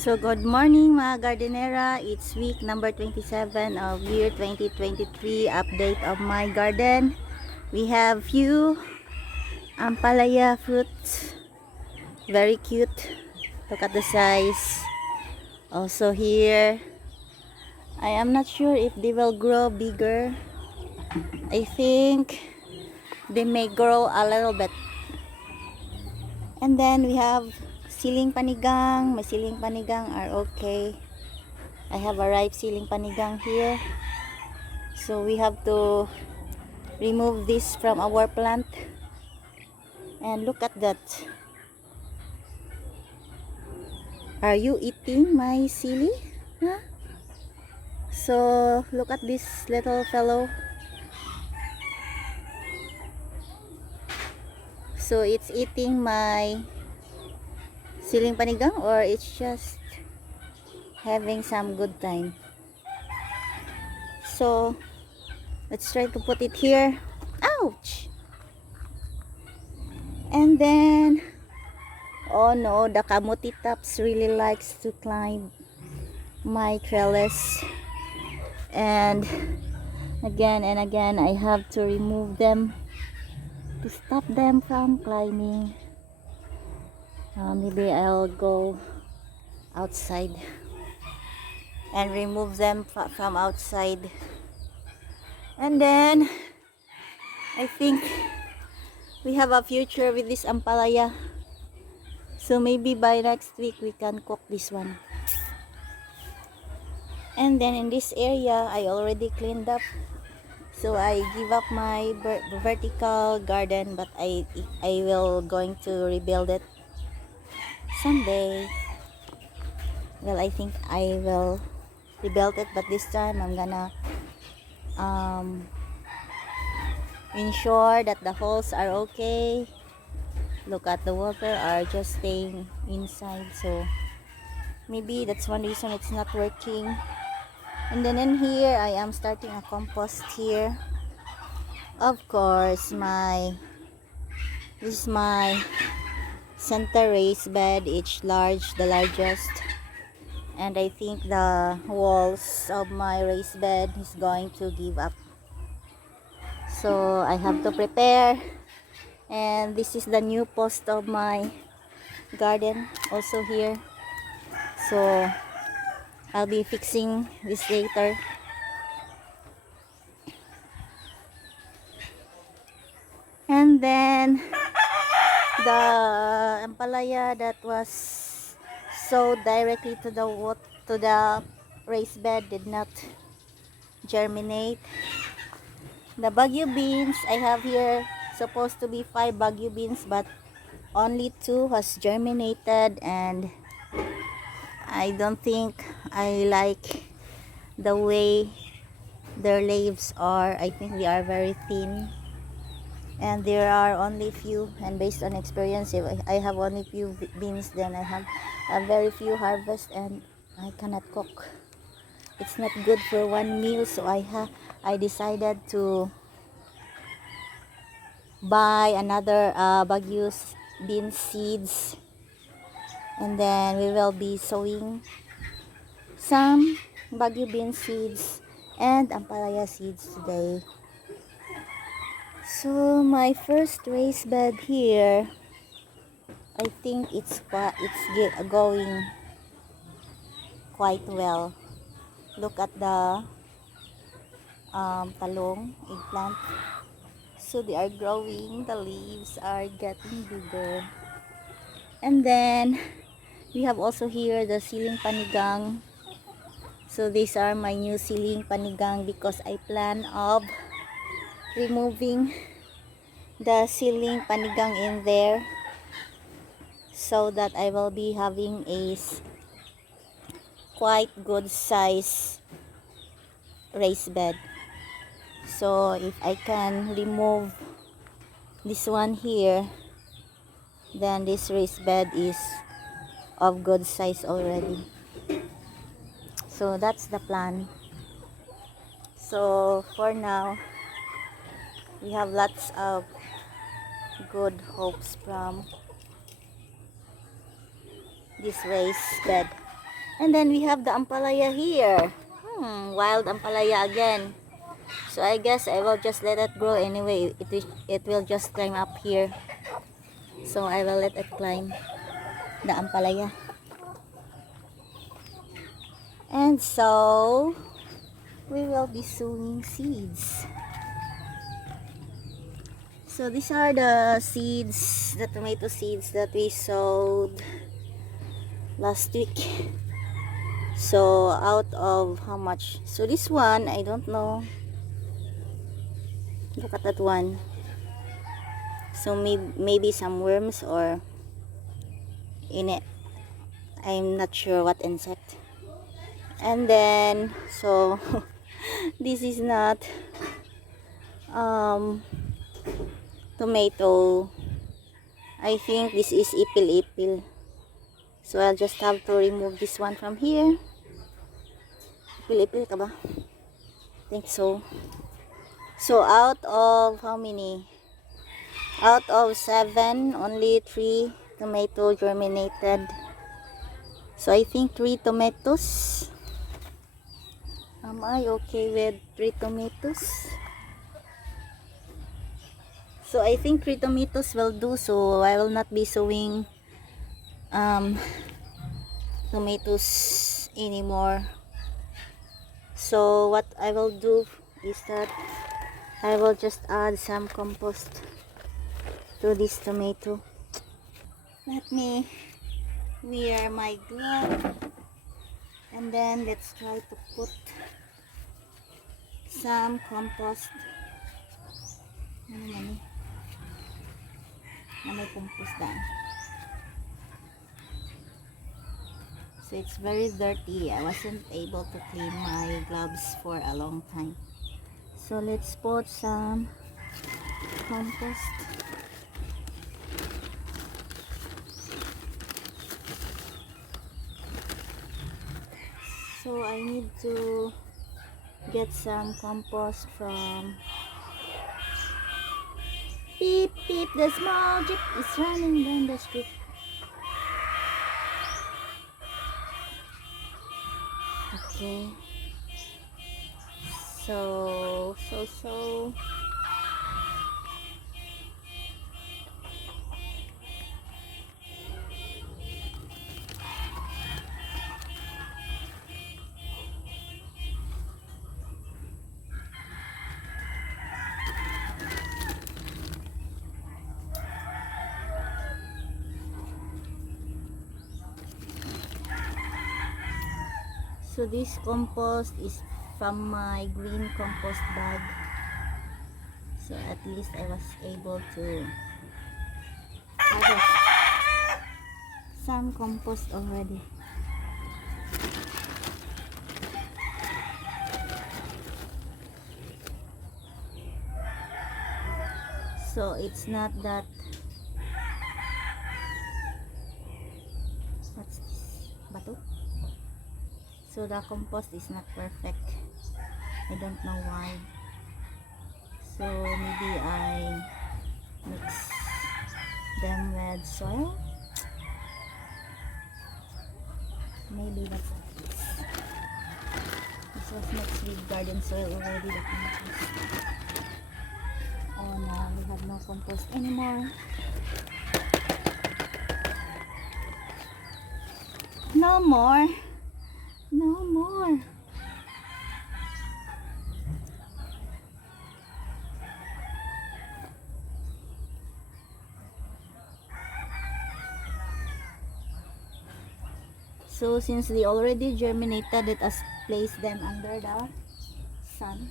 So good morning mga gardenera. It's week number 27 of year 2023. Update of my garden. We have few ampalaya fruits. Very cute. Look at the size. Also here, I am not sure if they will grow bigger. I think they may grow a little bit. And then we have siling panigang. My siling panigang are okay. I have a ripe siling panigang here. So we have to remove this from our plant. And look at that. Are you eating my sili? Huh? So look at this little fellow. So it's eating my siling panigang, or it's just having some good time. So let's try to put it here. Ouch! And then, oh no, the kamuti tops really likes to climb my trellis. And again, I have to remove them to stop them from climbing. Maybe I'll go outside and remove them from outside. And then I think we have a future with this ampalaya. So maybe by next week we can cook this one. And then in this area I already cleaned up. So I give up my vertical garden, but I will going to rebuild it someday. Well, I think I will rebuild it, but this time I'm gonna ensure that the holes are okay. Look at the water are just staying inside, so maybe that's one reason it's not working. And then in here I am starting a compost here. Of course, this is my center raised bed, each the largest, and I think the walls of my raised bed is going to give up. So I have to prepare. And this is the new post of my garden also here. So I'll be fixing this later. And then the ampalaya that was sowed directly to the raised bed did not germinate. The bagu beans I have here, supposed to be 5 bagu beans, but only 2 has germinated, and I don't think I like the way their leaves are. I think they are very thin, and there are only few, and based on experience, if I have only few beans, then I have a very few harvest and I cannot cook. It's not good for one meal, so I decided to buy another bagu bean seeds, and then we will be sowing some bagu bean seeds and ampalaya seeds today. So my first raised bed here, I think it's going quite well. Look at the talong, eggplant. So they are growing, the leaves are getting bigger. And then we have also here the siling panigang. So these are my new siling panigang, because I plan of removing the siling panigang in there, so that I will be having a quite good size raised bed. So if I can remove this one here, then this raised bed is of good size already. So that's the plan. So for now, we have lots of good hopes from this raised bed. And then we have the ampalaya here. Wild ampalaya again. So I guess I will just let it grow anyway. It will just climb up here. So I will let it climb the ampalaya. And so we will be sowing seeds. So these are the seeds, the tomato seeds that we sowed last week. So out of how much? So this one, I don't know. Look at that one. So maybe some worms or in it. I'm not sure what insect. And then so this is not tomato. I think this is ipil. So I'll just have to remove this one from here. Ipil ka ba? I think so. So out of how many? Out of 7, only 3 tomato germinated. So I think 3 tomatoes. Am I okay with 3 tomatoes? So I think 3 tomatoes will do. So I will not be sowing tomatoes anymore. So what I will do is that I will just add some compost to this tomato. Let me wear my glove, and then let's try to put some compost. May compost down. So it's very dirty. I wasn't able to clean my gloves for a long time. So let's put some compost. So I need to get some compost from beep beep, the small jeep is running down the street. Okay. So So this compost is from my green compost bag. So at least I was able to harvest some compost already. So it's not that, what's this? Bato? So the compost is not perfect. I don't know why. So maybe I mix them with soil. Maybe that's the case. This was mixed with garden soil already, the compost. Oh no, we have no compost anymore. No more. No more. So since they already germinated, let us place them under the sun.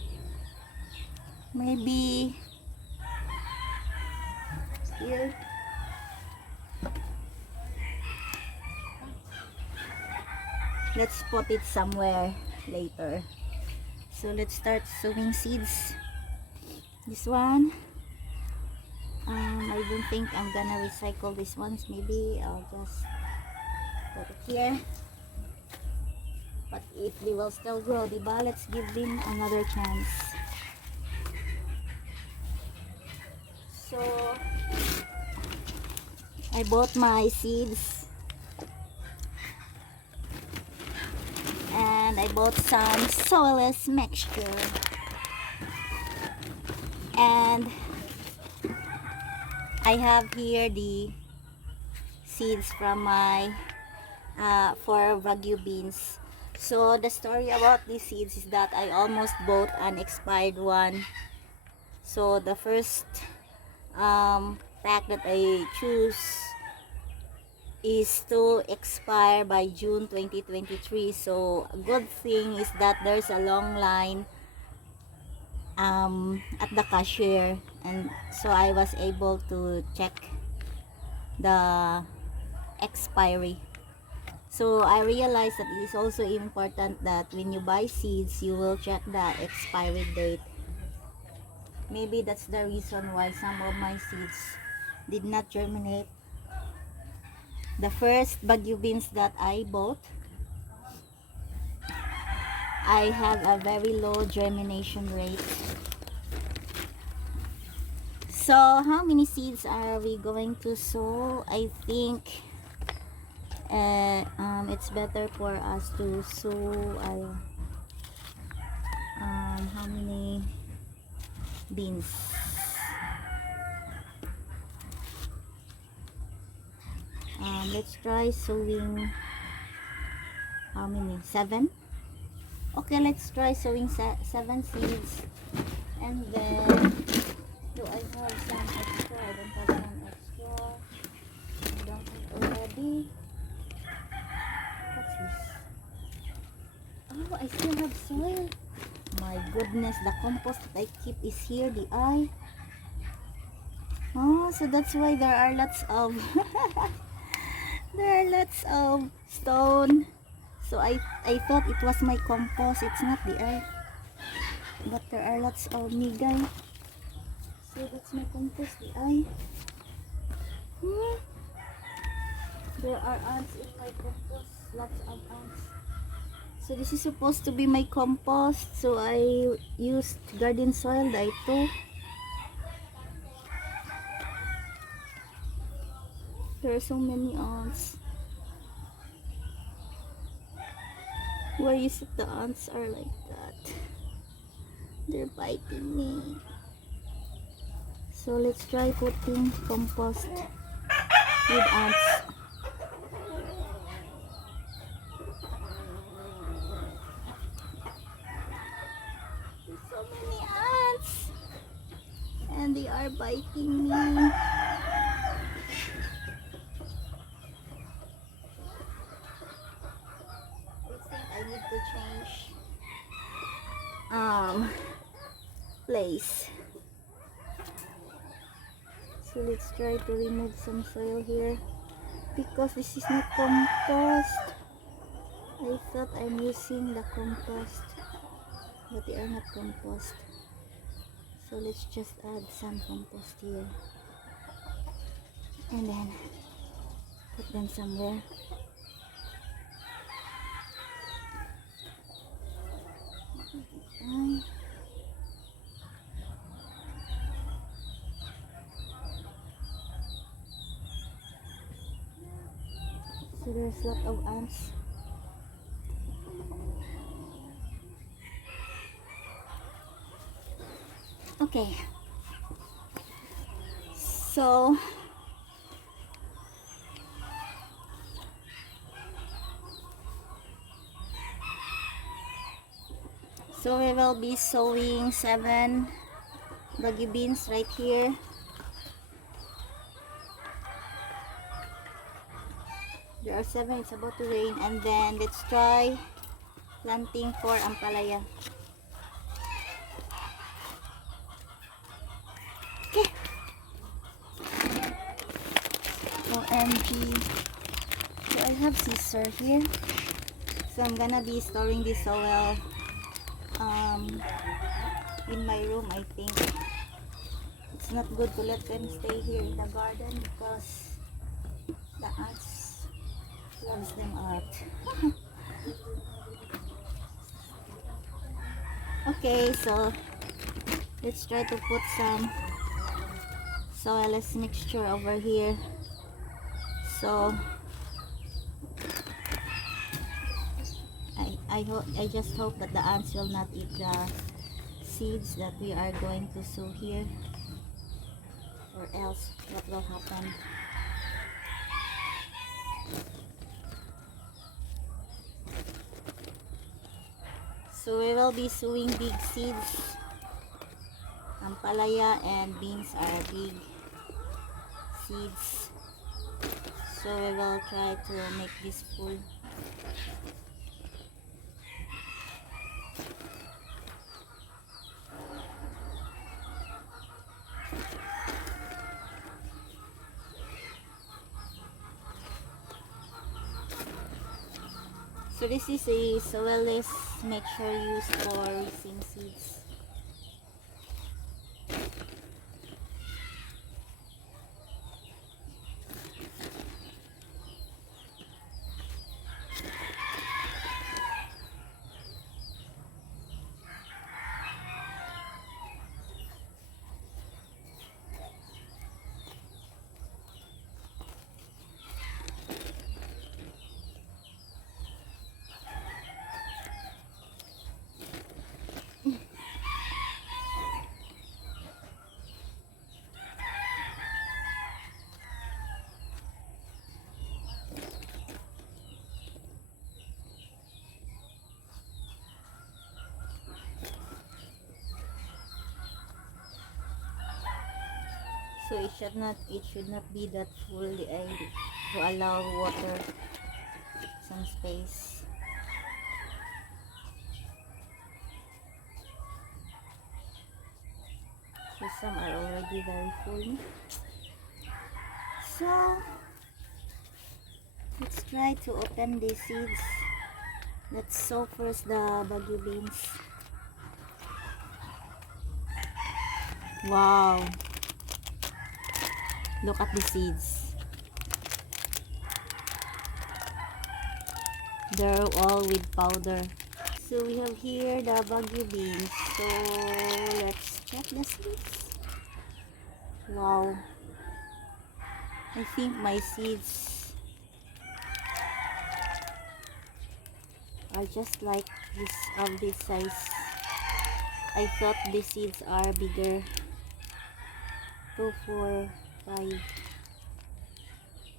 Maybe here. Let's put it somewhere later. So let's start sowing seeds. This one, I don't think I'm gonna recycle these ones. Maybe I'll just put it here. But if they will still grow, diba? Let's give them another chance. So I bought my seeds And I bought some soilless mixture. And I have here the seeds from my for Wagyu beans. So the story about these seeds is that I almost bought an expired one. So the first pack that I choose is to expire by June 2023. So a good thing is that there's a long line at the cashier, and so I was able to check the expiry. So I realized that it is also important that when you buy seeds, you will check the expiry date. Maybe that's the reason why some of my seeds did not germinate. The first Wagyu beans that I bought, I have a very low germination rate. So how many seeds are we going to sow? I think it's better for us to sow how many beans? Let's try sowing how many? 7? Okay, let's try sowing 7 seeds. And then do I have some extra? I don't have some extra. I don't have already. What's this? Oh, I still have soil. My goodness, the compost that I keep is here, the eye. Oh, so that's why there are lots of there are lots of stone. So I thought it was my compost. It's not the eye, but there are lots of migay. So that's my compost, the eye. There are ants in my compost, lots of ants. So this is supposed to be my compost. So I used garden soil, the ito. There are so many ants. Where is it? The ants are like that. They're biting me. So let's try putting compost with ants. There's so many ants, and they are biting me. I need to change place. So let's try to remove some soil here, because this is not compost. I thought I'm using the compost, but they are not compost. So let's just add some compost here and then put them somewhere. So there's a lot of ants. Okay, so we will be sowing 7 Wagyu beans right here. There are 7. It's about to rain. And then let's try planting for ampalaya. Okay. OMG. So I have scissor here. So I'm gonna be storing this soil in my room. I think it's not good to let them stay here in the garden because the ants loves them out. Okay, so let's try to put some soilless mixture over here. So I I just hope that the ants will not eat the seeds that we are going to sow here, or else what will happen? So we will be sowing big seeds. Ampalaya and beans are big seeds. So we will try to make this full. So this is a soilless mixture used for raising seeds. So it should not be that full, to allow water some space. So some are already very full. So let's try to open these seeds. Let's sow first the bagu beans. Wow, look at the seeds. They're all with powder. So we have here the bagu beans. So let's check the seeds. Wow, I think my seeds are just like this, of this size. I thought the seeds are bigger. 2, 4, 5.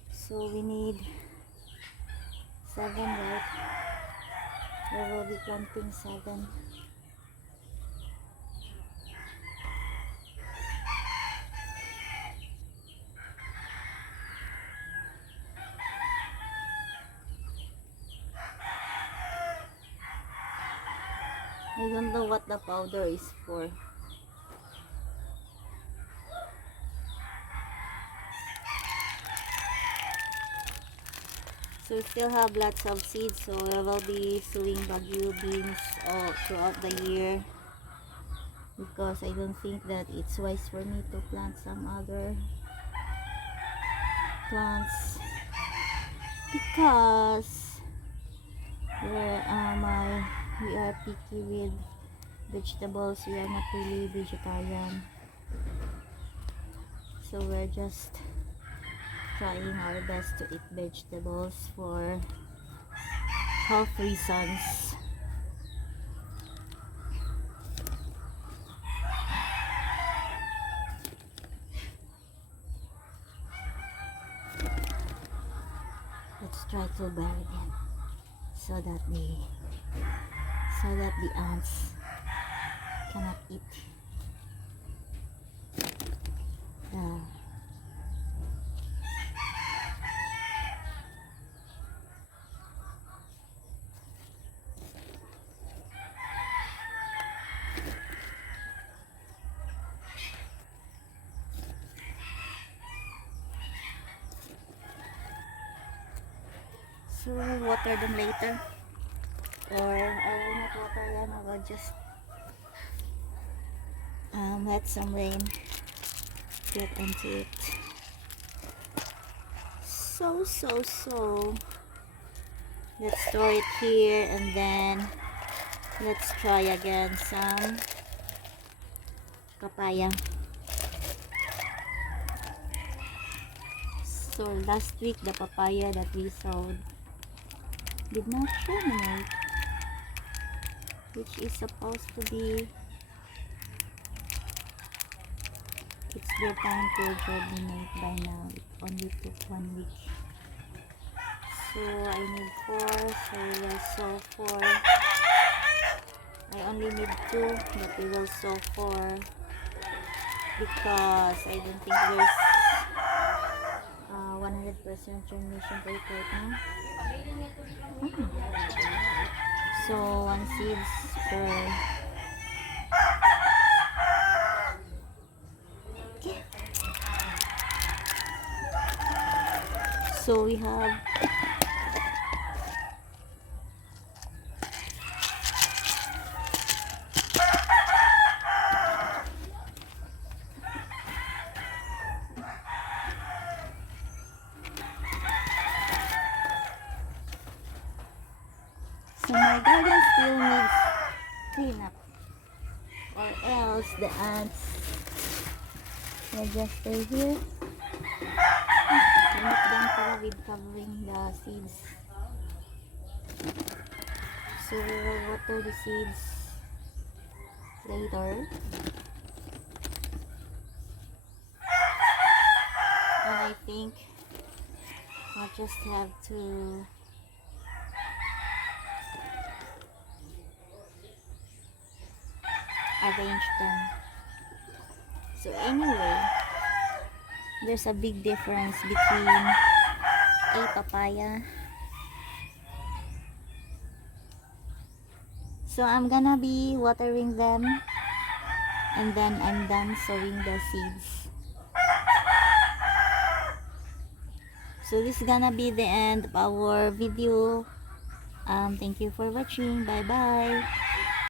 So we need 7, right? We will be planting 7. I don't know what the powder is for. So we still have lots of seeds, so we will be sowing bagu beans all throughout the year, because I don't think that it's wise for me to plant some other plants, because we are picky with vegetables. We are not really vegetarian, so we're just trying our best to eat vegetables for health reasons. Let's try to bury them so that the ants cannot eat. So we'll water them later, or I will not water them. I will just let some rain get into it. So let's store it here, and then let's try again some papaya. So last week the papaya that we sowed did not germinate. which is supposed to be it's their time to germinate by now. It only took 1 week. So I need 4, so we will sow 4. I only need 2, but we will sow 4 because I don't think there's 100% germination rate right now. So 1 seeds per. So we have so my garden still needs cleanup, or else the ants will just stay here. I'm not done pala with covering the seeds. So we will water the seeds later. And I think I'll just have to arrange them. So anyway, there's a big difference between a papaya. So I'm gonna be watering them and then I'm done sowing the seeds. So this is gonna be the end of our video. Thank you for watching. Bye bye.